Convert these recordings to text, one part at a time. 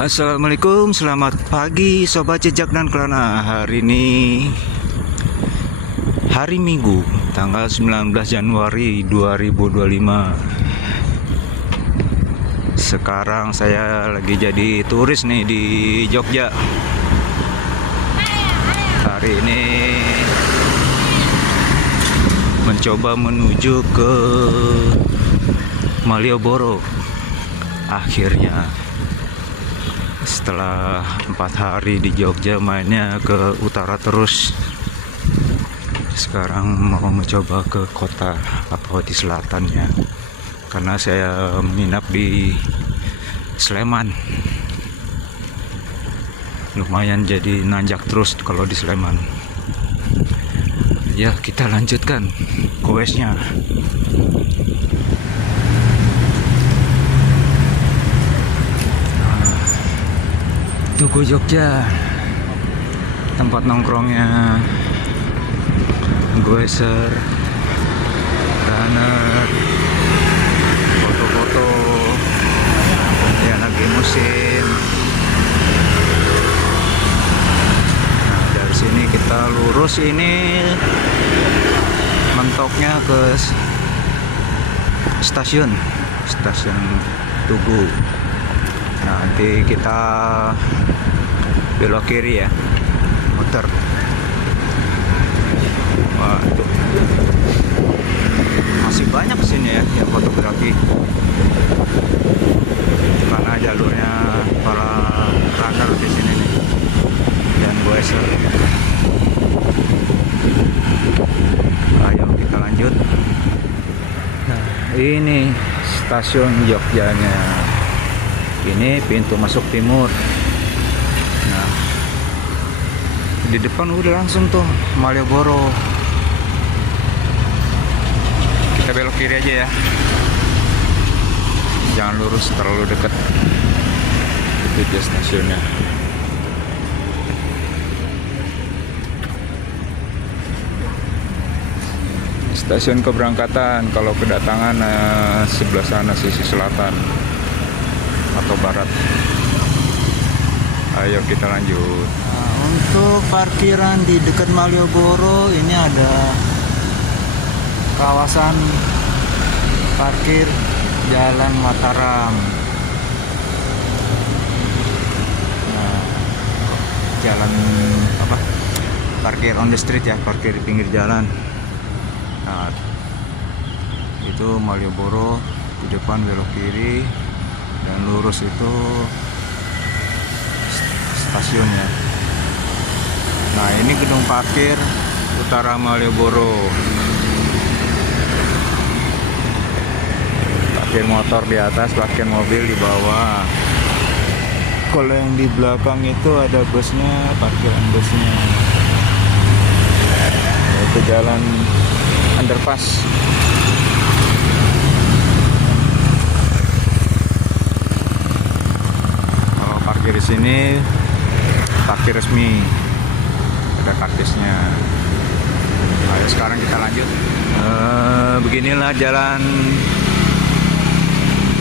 Assalamualaikum, selamat pagi Sobat Jejak dan Kelana. Hari ini hari Minggu, tanggal 19 Januari 2025. Sekarang saya lagi jadi turis nih di Jogja. Hari ini mencoba menuju ke Malioboro. Akhirnya setelah 4 hari di Jogja, mainnya ke utara terus. Sekarang mau mencoba ke kota atau di selatannya, karena saya menginap di Sleman. Lumayan jadi nanjak terus kalau di Sleman. Ya, kita lanjutkan questnya. Tugu Jogja, tempat nongkrongnya Goeser, runner, foto-foto, ya lagi musim. Nah, dari sini kita lurus ini mentoknya ke stasiun Tugu. Nanti kita belok kiri ya, muter. Wah, itu masih banyak sini ya yang fotografi, karena jalurnya para runner di sini nih dan goeser. Ayo kita lanjut. Nah, ini stasiun Jogjanya. Ini pintu masuk timur. Nah, di depan udah langsung tuh Malioboro. Kita belok kiri aja ya, jangan lurus terlalu dekat. Itu dia stasiunnya. Stasiun keberangkatan. Kalau kedatangan sebelah sana, sisi selatan atau barat. Ayo kita lanjut. Nah, untuk parkiran di dekat Malioboro ini ada kawasan parkir Jalan Mataram. Nah, jalan apa? Parkir on the street ya, parkir di pinggir jalan. Nah, itu Malioboro. Di depan belok kiri dan lurus itu stasiunnya. Nah, ini gedung parkir utara Malioboro. Parkir motor di atas, parkir mobil di bawah. Kalau yang di belakang itu ada busnya, parkiran busnya. Itu jalan underpass. Parkir di sini parkir resmi, ada kartisnya. Ayo sekarang kita lanjut. Beginilah jalan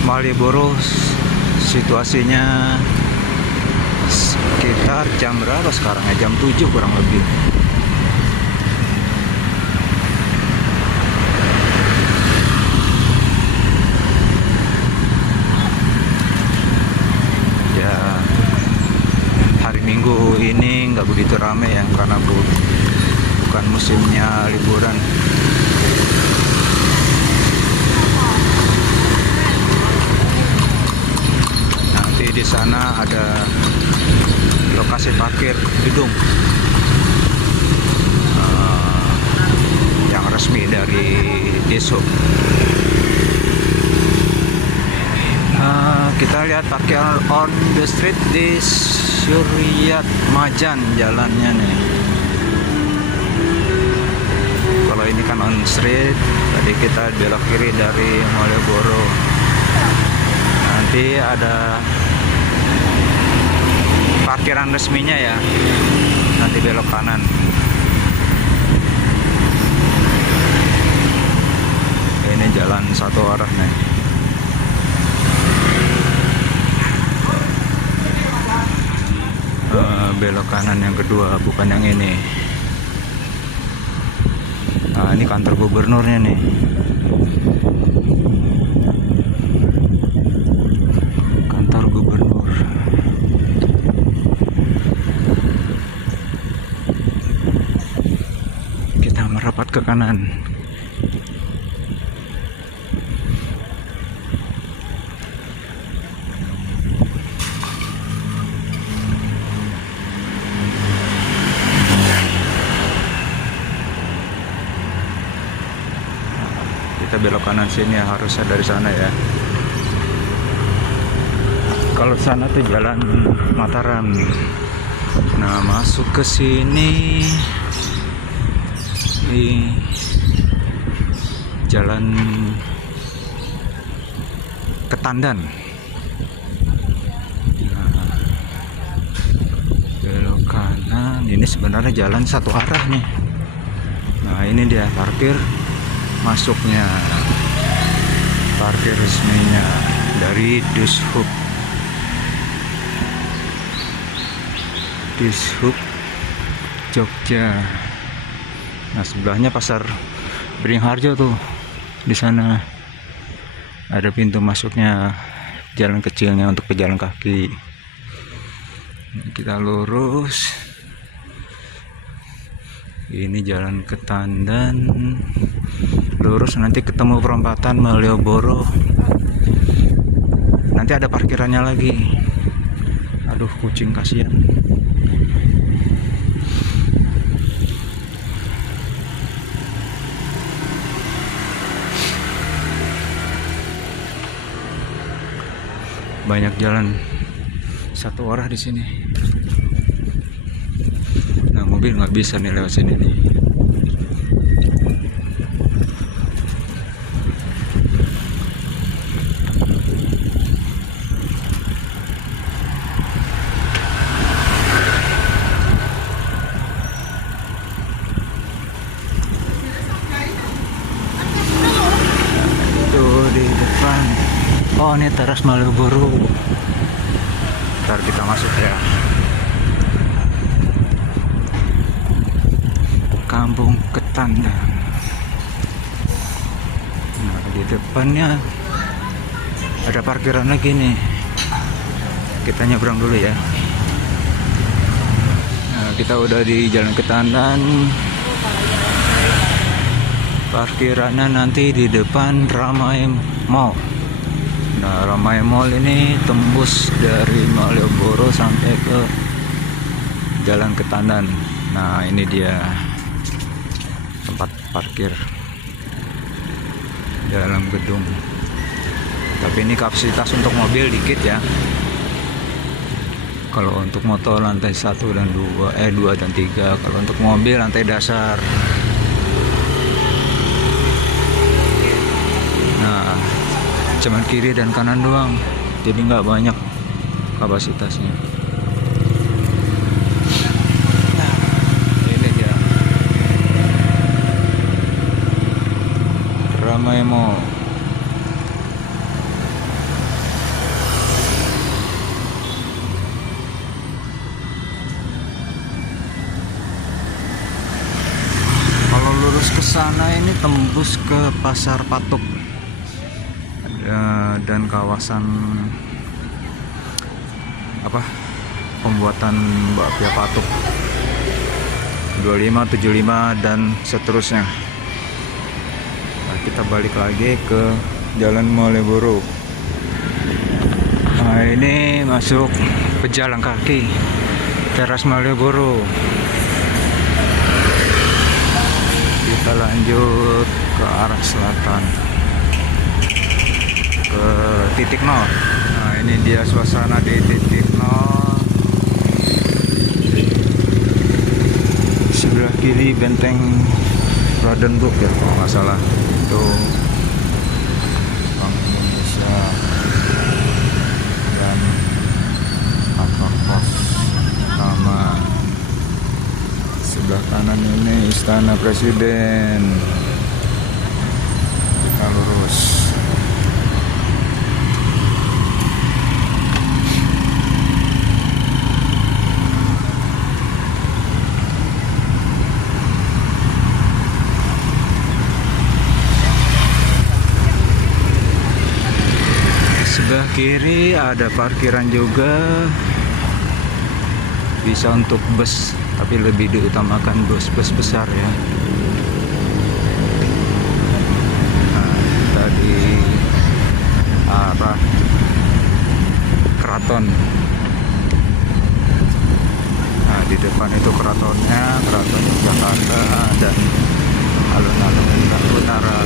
Malioboro. Situasinya sekitar jam berapa sekarang ya? Jam 7 kurang lebih. Minggu ini nggak begitu ramai ya, karena bukan musimnya liburan. Nanti di sana ada lokasi parkir gedung yang resmi dari Dishub. Kita lihat parkir on the street di Suryat Majan jalannya nih. Kalau ini kan on street, tadi kita belok kiri dari Malioboro. Nanti ada parkiran resminya ya, nanti belok kanan. Ini jalan satu arah nih. belok kanan yang kedua, bukan yang ini. Nah, ini kantor gubernurnya nih. Kantor gubernur. Kita merapat ke kanan. Kita belok kanan sini ya, harusnya dari sana ya. Kalau sana tuh jalan Mataram. Nah, masuk ke sini di jalan Ketandan. Nah, belok kanan. Ini sebenarnya jalan satu arah nih. Nah, ini dia parkir masuknya, parkir resminya dari Dishub Jogja. Nah, sebelahnya pasar Beringharjo tuh, di sana ada pintu masuknya, jalan kecilnya untuk pejalan kaki. Kita lurus, ini jalan Ketandan, lurus nanti ketemu perempatan Malioboro. Nanti ada parkirannya lagi. Aduh, kucing kasihan. Banyak jalan satu arah di sini. Nah, mobil nggak bisa nih lewat sini nih. Itu di depan. Oh, ini teras Malioboro. Ntar kita masuk ya. Kampung Ketandan. Nah, di depannya ada parkiran lagi nih. Kita nyebrang dulu ya. Nah, kita udah di Jalan Ketandan. Parkirannya nanti di depan Ramai Mall. Nah, Ramai Mall ini tembus dari Malioboro sampai ke Jalan Ketandan. Nah, ini dia tempat parkir dalam gedung. Tapi ini kapasitas untuk mobil dikit ya. Kalau untuk motor lantai 1 dan 2 dan 3. Kalau untuk mobil lantai dasar. Nah, cuman kiri dan kanan doang, jadi nggak banyak kapasitasnya. Nah, ini dia Ramai Mall. Kalau lurus ke sana ini tembus ke Pasar Patuk dan kawasan pembuatan bakpia patuk 25, 75 dan seterusnya. Nah, kita balik lagi ke Jalan Malioboro. Nah, ini masuk pejalan kaki teras Malioboro. Kita lanjut ke arah selatan ke titik nol. Nah, ini dia suasana di titik nol. Sebelah kiri benteng Brandenburg ya kalau nggak salah. Itu Bank Indonesia dan kantor pos utama. Sebelah kanan ini Istana Presiden. Kita lurus. kiri ada parkiran juga, bisa untuk bus, tapi lebih diutamakan bus-bus besar ya. Nah, kita di arah keraton. Nah, di depan itu keratonnya, keraton Jakarta dan alun-alun utara.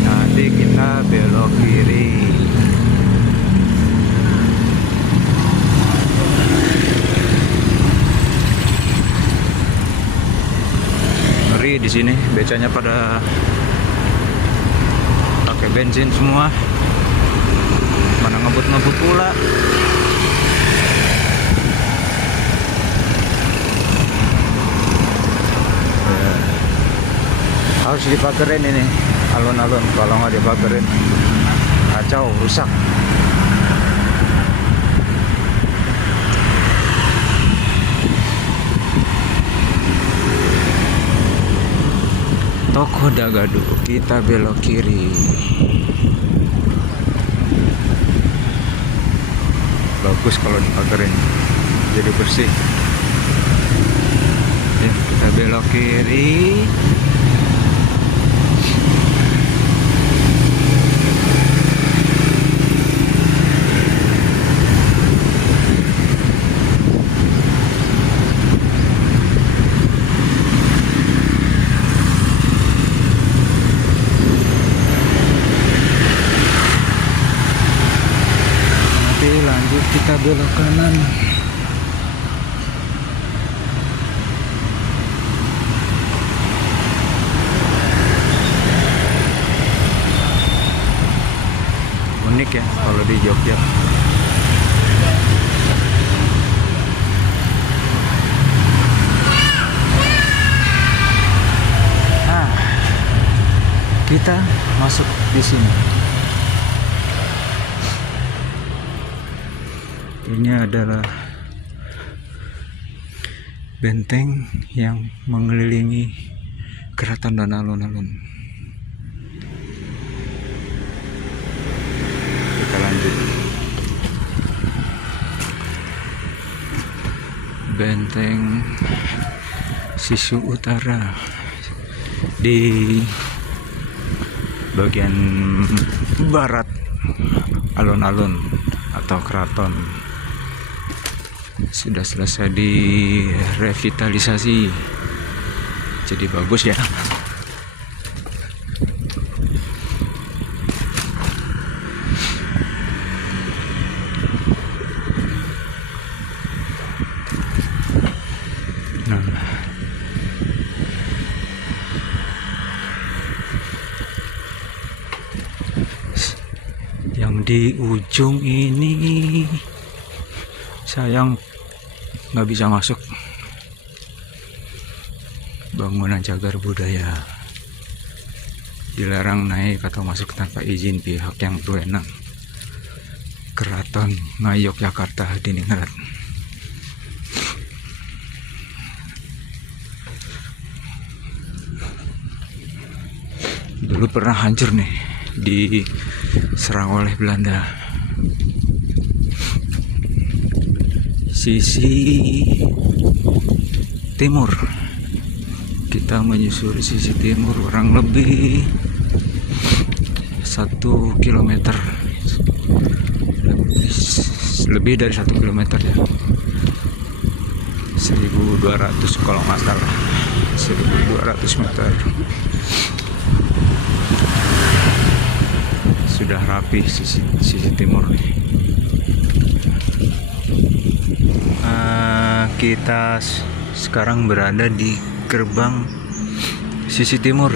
Nanti kita belok kiri. Ngeri di sini, becanya pada pakai bensin semua. Mana ngebut-ngebut pula. Harus dipagerin ini alun-alun, kalau nggak dipagerin kacau, rusak. Toko Dagadu, kita belok kiri. Bagus kalau dipagerin, jadi bersih ya. Kita belok kiri. Lanjut kita belok kanan. Unik ya kalau di Jogja. Nah, kita masuk di sini. Ini adalah benteng yang mengelilingi keraton dan alun-alun. Kita lanjut. Benteng Sisu Utara di bagian barat alun-alun atau keraton. Sudah selesai direvitalisasi, jadi bagus ya. Nah, yang di ujung ini sayang nggak bisa masuk, bangunan cagar budaya, dilarang naik atau masuk tanpa izin pihak yang berwenang. Keraton Ngayogyakarta Hadiningrat. Dulu pernah hancur nih, diserang oleh Belanda. Sisi timur, kita menyusuri sisi timur kurang lebih 1 kilometer, lebih dari 1 kilometer ya, 1200 kalau nggak salah, 1200 meter. Sudah rapi sisi timur nih. Kita sekarang berada di gerbang sisi timur.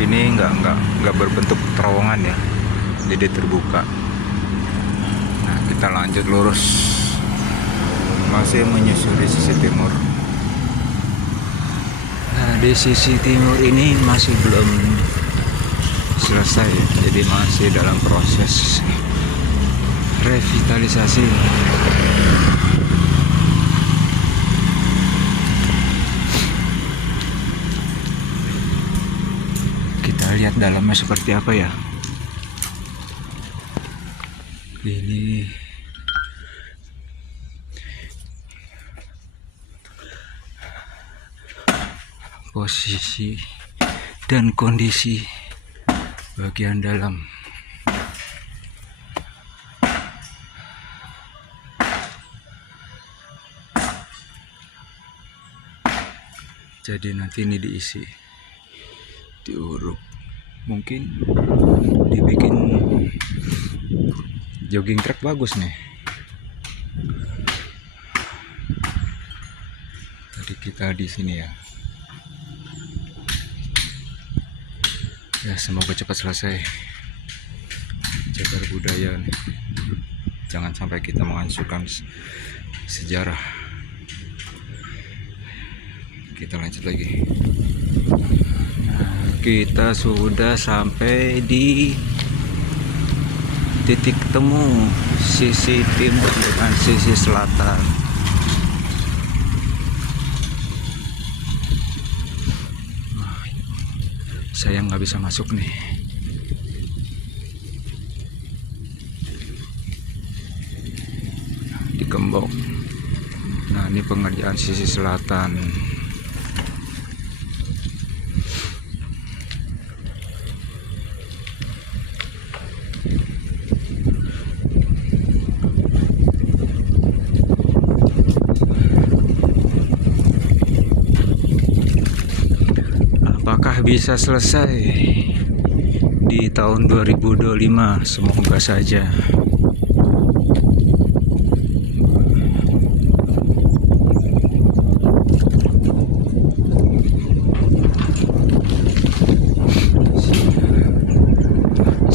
Ini nggak berbentuk terowongan ya, jadi terbuka. Nah, kita lanjut lurus, masih menyusuri sisi timur. Nah, di sisi timur ini masih belum selesai, jadi masih dalam proses revitalisasi. Kita lihat dalamnya seperti apa ya. Ini posisi dan kondisi bagian dalam. Jadi nanti ini diisi, diuruk, mungkin dibikin jogging track bagus nih. Tadi kita di sini ya. Ya semoga cepat selesai. Cagar budaya nih. Jangan sampai kita menghancurkan sejarah. Kita lanjut lagi. Nah, kita sudah sampai di titik temu sisi timur dengan sisi selatan. Saya nggak bisa masuk nih. Di Gembok. Nah, ini pengerjaan sisi selatan. Apakah bisa selesai di tahun 2025? Semoga saja.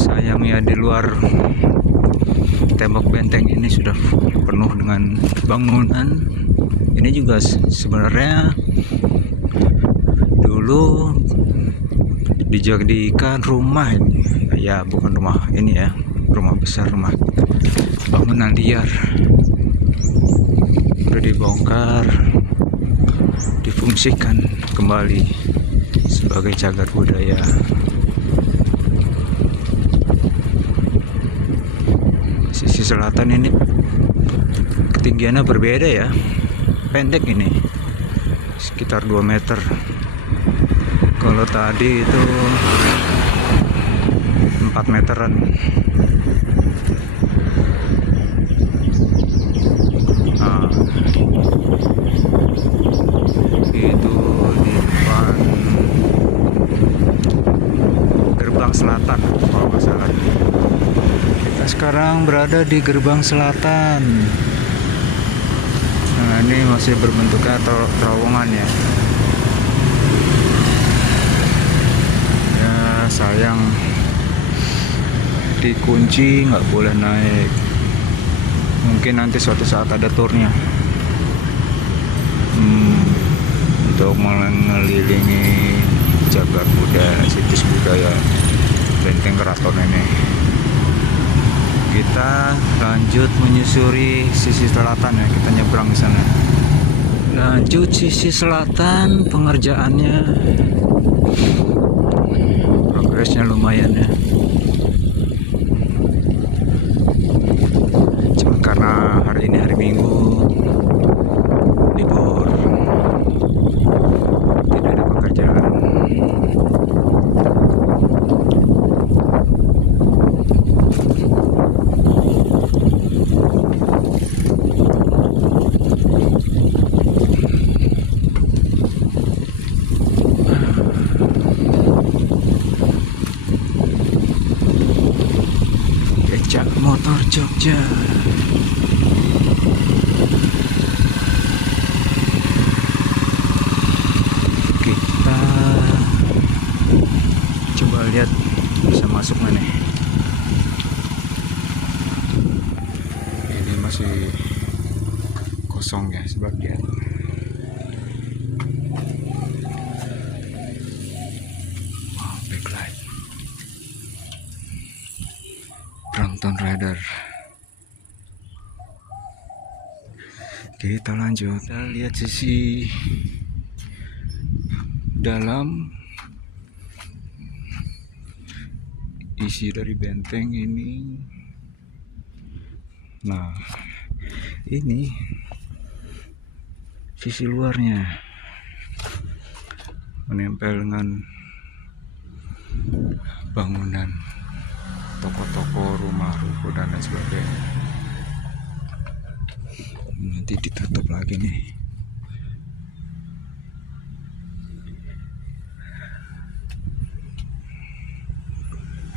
Sayangnya di luar tembok benteng ini sudah penuh dengan bangunan. Ini juga sebenarnya dulu dijadikan rumah ini, ya bukan rumah ini ya, rumah besar, rumah bangunan liar. Udah dibongkar, difungsikan kembali sebagai cagar budaya. Sisi selatan ini ketinggiannya berbeda ya, pendek ini sekitar 2 meter. Kalau tadi itu 4 meteran. Nah, itu di depan gerbang selatan kalau nggak salah. Kita sekarang berada di gerbang selatan. Nah, ini masih berbentuknya terowongan ya. Sayang dikunci, nggak boleh naik. Mungkin nanti suatu saat ada turnya untuk mengelilingi cagar budaya, situs budaya Benteng Keraton ini. Kita lanjut menyusuri sisi selatan ya, kita nyebrang ke sana. Lanjut sisi selatan, pengerjaannya progresnya lumayan ya. Cuma karena hari ini hari Minggu libur, tidak ada pekerjaan. Motor Jogja. Kita coba lihat bisa masuk mana. Ini masih kosong ya sebagian. Wow, backlight. Brompton Rider. Kita lanjut, kita lihat sisi dalam. Isi dari benteng ini. Nah, ini sisi luarnya menempel dengan bangunan, toko-toko, rumah, ruko dan lain sebagainya. Nanti ditutup lagi nih.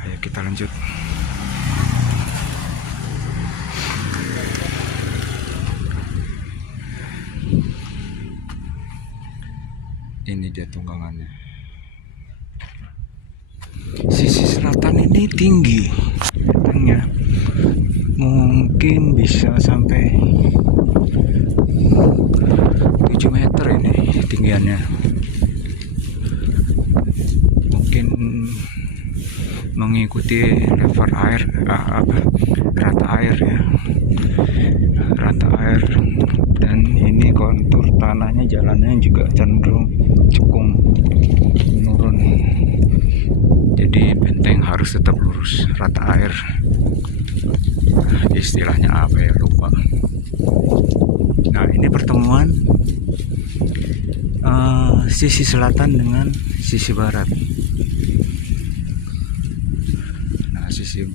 Ayo kita lanjut. Ini dia tunggangannya. Sisi selatan ini tinggi, bentengnya mungkin bisa sampai 7 meter ini tinggiannya. Mungkin mengikuti level air, rata air ya, rata air. Dan ini kontur tanahnya, jalannya juga cenderung cekung menurun. Jadi benteng harus tetap lurus, rata air. Istilahnya apa ya, lupa. Nah, ini pertemuan sisi selatan dengan sisi barat. Nah, sisi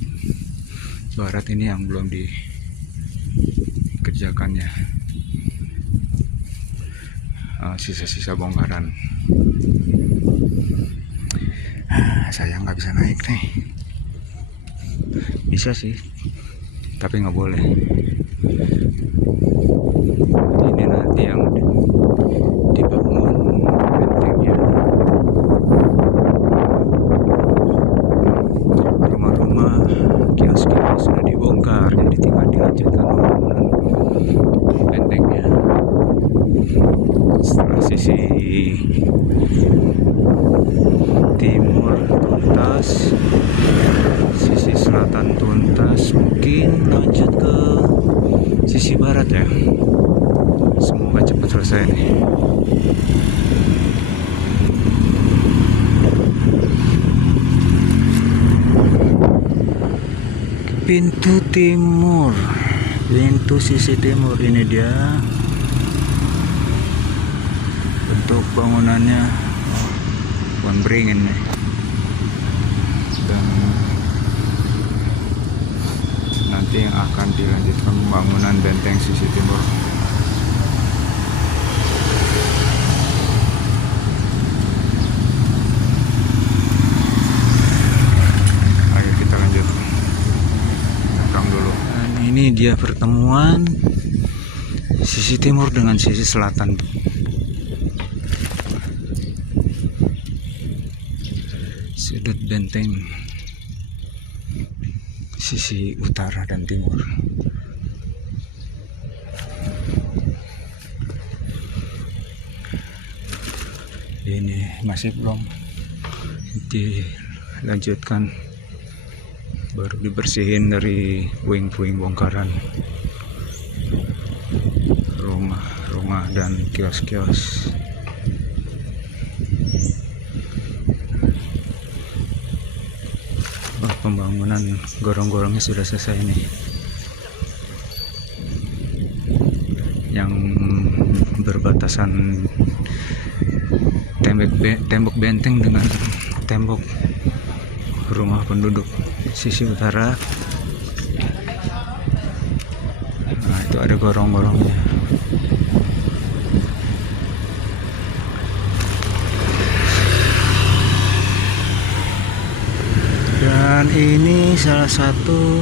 barat ini yang belum dikerjakannya, sisa-sisa bongkaran. Saya nggak bisa naik nih. Bisa sih, tapi nggak boleh. Ini nanti yang dibangun bentengnya. Rumah-rumah, kios-kios sudah dibongkar, jadi tinggal dilanjutkan pembangunan bentengnya. Setelah sisi timur tuntas, sisi selatan tuntas, mungkin lanjut ke sisi barat ya. Semoga cepat selesai nih. Pintu timur, pintu sisi timur ini dia. Bentuk bangunannya pohon beringin nih. Dan nanti yang akan dilanjutkan pembangunan benteng sisi timur. Ayo kita lanjut. Rekam dulu. Dan ini dia pertemuan sisi timur dengan sisi selatan. Sudut benteng sisi utara dan timur. Ini masih belum dilanjutkan, baru dibersihin dari puing-puing bongkaran rumah dan kios-kios. Pembangunan gorong-gorongnya sudah selesai nih, yang berbatasan tembok benteng dengan tembok rumah penduduk sisi utara. Nah, itu ada gorong-gorongnya. Dan ini salah satu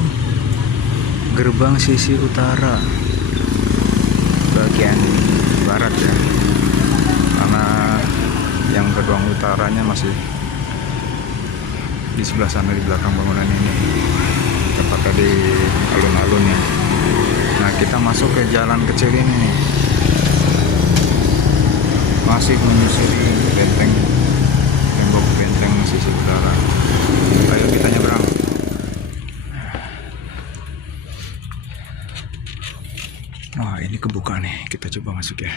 gerbang sisi utara bagian barat ya, karena yang gerbang utaranya masih di sebelah sana, di belakang bangunan ini, tepatnya di alun-alun ya. Nah, kita masuk ke jalan kecil ini nih, masih menyusuri benteng, tembok benteng sisi utara. Ayo kita nyebrang. Wah, ini kebuka nih, kita coba masuk ya.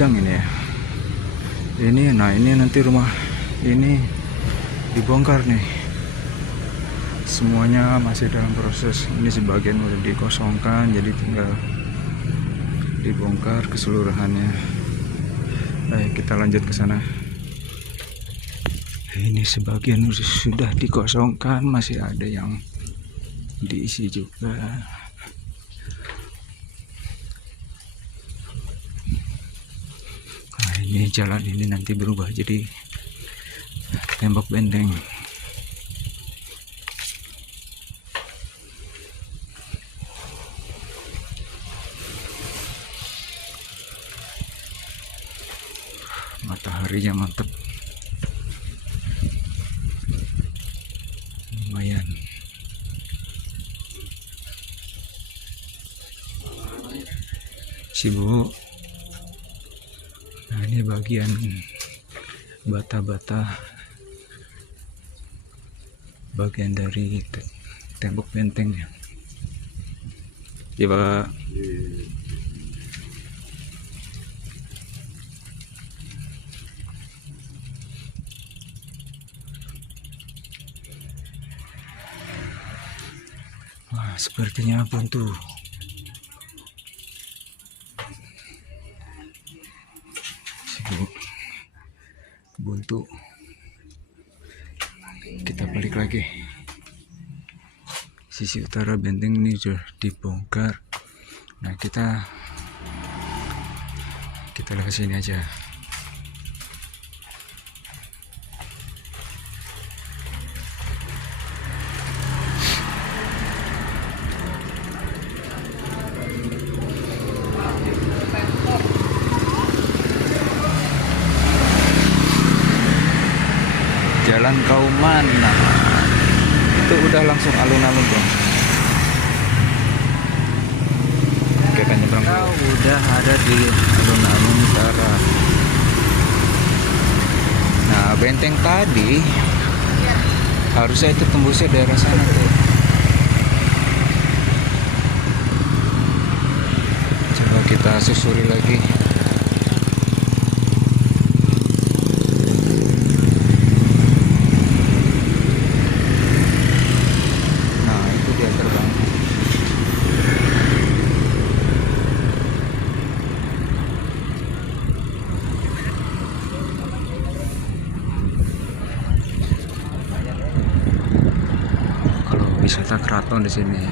gudang ini ya. Ini nanti rumah ini dibongkar nih. Semuanya masih dalam proses. Ini sebagian udah dikosongkan, jadi tinggal dibongkar keseluruhannya. Ayo kita lanjut ke sana. Ini sebagian sudah dikosongkan, masih ada yang diisi juga. Nah, ini jalan ini nanti berubah jadi tembok benteng. Mataharinya mantap, lumayan. Sibuk. Nah, ini bagian bata-bata, bagian dari tembok benteng ya. Coba. Wah, sepertinya buntu. Buntu. Kita balik lagi. Sisi utara benteng ini sudah dibongkar. Nah, kita lihat ke sini aja. Jalan Kauman, nah itu udah langsung alun-alun dong. Kita nyebrang dulu. Udah ada di alun-alun utara. Nah, benteng tadi harusnya itu tembusnya daerah sana tuh. Coba kita susuri lagi. Wisata keraton di sini.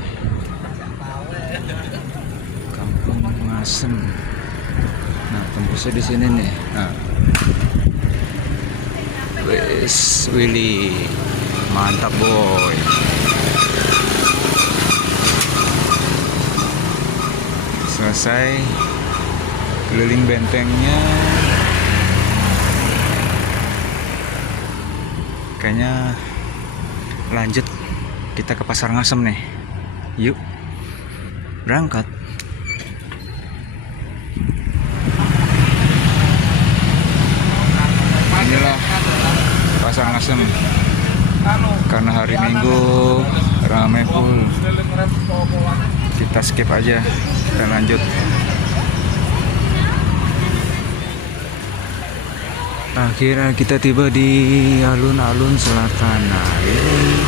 Kampung Ngasem. Nah, tembusnya di sini nih. Nah. Wes Willy. Mantap, boy. Selesai keliling bentengnya. Kayaknya lanjut kita ke Pasar Ngasem nih. Yuk, berangkat. Inilah Pasar Ngasem. Karena hari Minggu ramai full, kita skip aja. Kita lanjut. Akhirnya kita tiba di alun-alun selatan. Nah, ini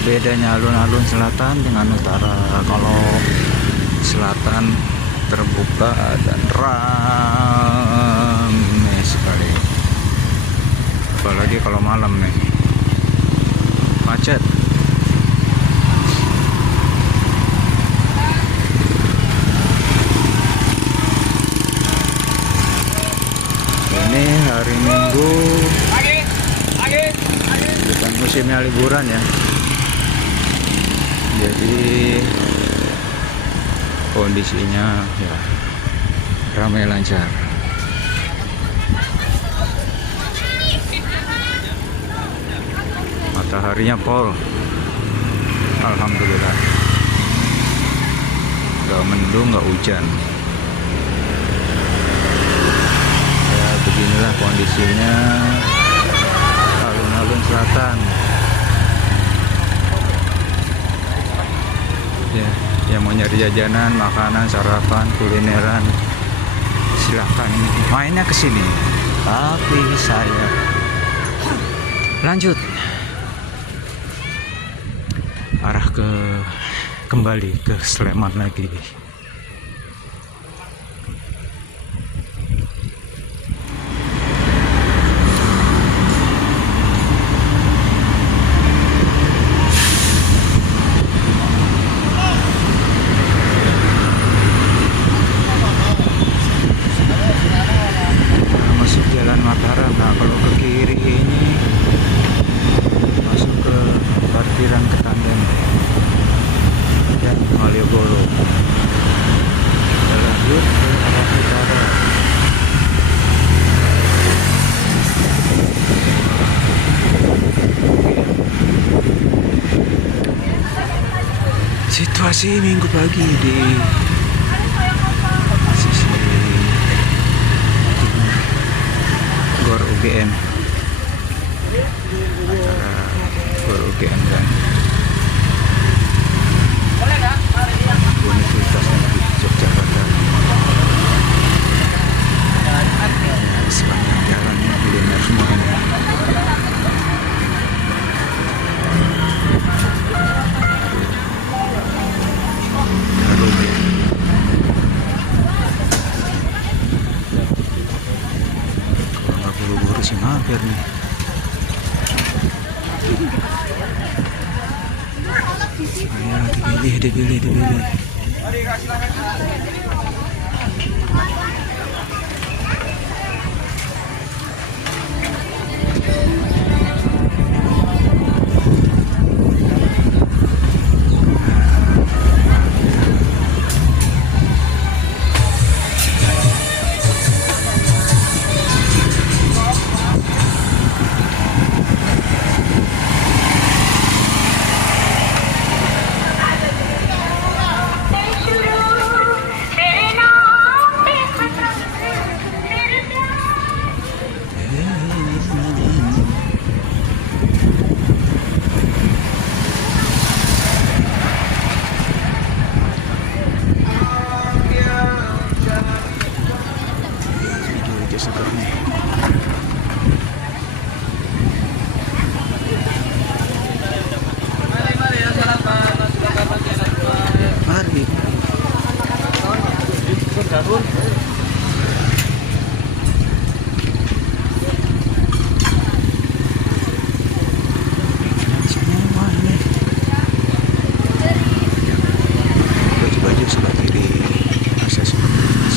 bedanya alun-alun selatan dengan utara. Kalau selatan terbuka dan ramai sekali, apalagi kalau malam nih, macet. Ini hari Minggu, bukan musimnya liburan ya. Jadi kondisinya ya ramai lancar. Mataharinya pol, alhamdulillah. Gak mendung, gak hujan. Ya beginilah kondisinya alun-alun selatan. Ya, yang mau nyari jajanan, makanan, sarapan, kulineran, silahkan mainnya ke sini. Tapi saya lanjut arah kembali ke Sleman lagi. Masuk Jalan Mataram. Nah, kalau ke kiri ini masuk ke parkiran Ketandan dan Malioboro. Kita lanjut ke arah utara. Situasi Minggu pagi di sisi Gor UGM, antara Gor UGM dan Universitas Negeri Yogyakarta. Sepanjang jalannya kuliner semua ini. Harum ya. Kalau nggak buru-buru sih mampir nih. Ya, dipilih. Baju-baju sebelah kiri akses bebas.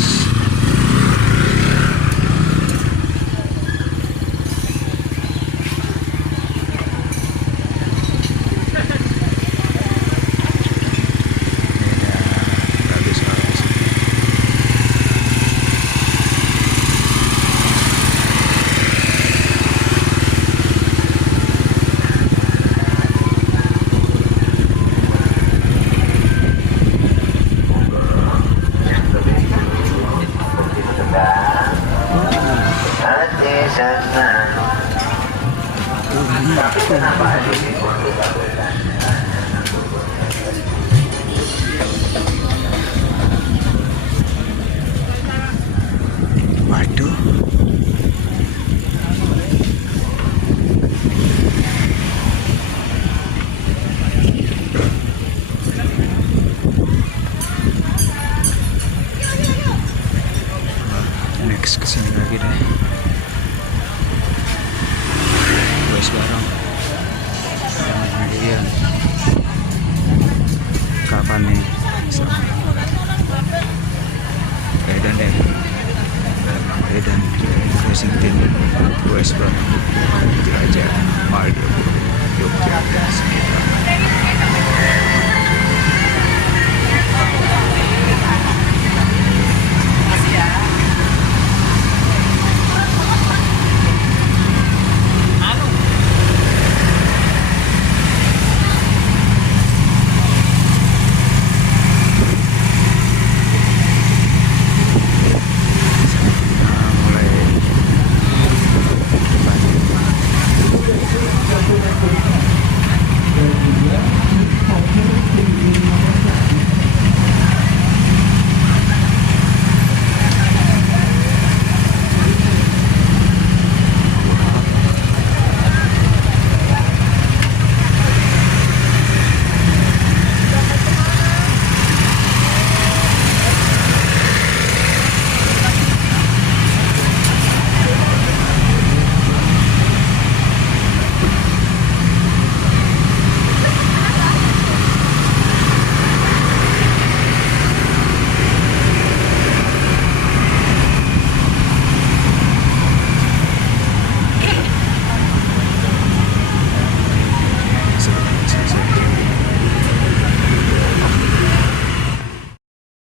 Waduh. Next kesini lagi deh. Guys bareng. Jangan sendirian. Kapan nih? Edan Racing Team US Bar.